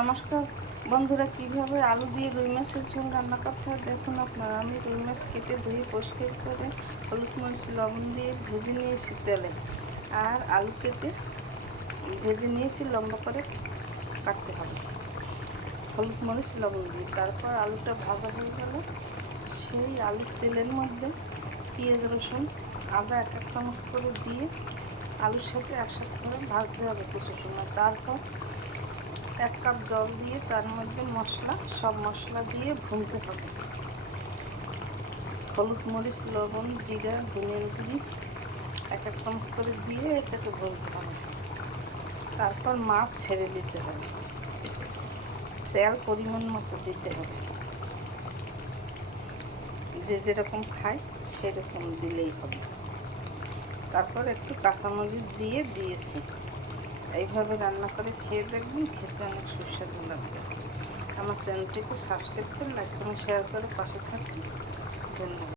নমস্কার বন্ধুরা, কিভাবে আলু দিয়ে রুই মাছের ঝোল রান্না করতে হয় দেখুন আপনারা। আমি রুই মাছ কেটে ধুয়ে পরিষ্কার করে হলুদ মরিচ লবণ দিয়ে ভেজে নিয়েছি তেলে, আর আলু কেটে ভেজে নিয়েছি লম্বা করে কাটতে হবে হলুদ মরিচ লবণ দিয়ে। তারপর আলুটা ভাজা হয়ে গেলে সেই আলুর তেলের মধ্যে পেঁয়াজ রসুন আদা এক চামচ করে দিয়ে আলুর সাথে একসাথে করে ভাজতে হবে কিছু সময়। তারপর 1 কাপ জল দিয়ে তার মধ্যে সব মশলা দিয়ে ভুনতে হবে। হলুদ মরিচ লবণ জিরা ধনিয়ার গুঁড়ি এক চামচ করে দিয়ে এটাকে ভুনতে হবে। তারপর মাছ ছেড়ে দিতে হবে, তেল পরিমাণ মতো দিতে হবে, যে যেরকম খায় সেরকম দিলেই হবে। তারপর একটু কাঁচামরিচ দিয়েছি। এইভাবে রান্না করে খেয়ে দেখবেন, খেতে অনেক সুস্বাদু লাগবে। আমার চ্যানেলটিকে সাবস্ক্রাইব করে লাইক এবং শেয়ার করে পাশে থাকুন। ধন্যবাদ।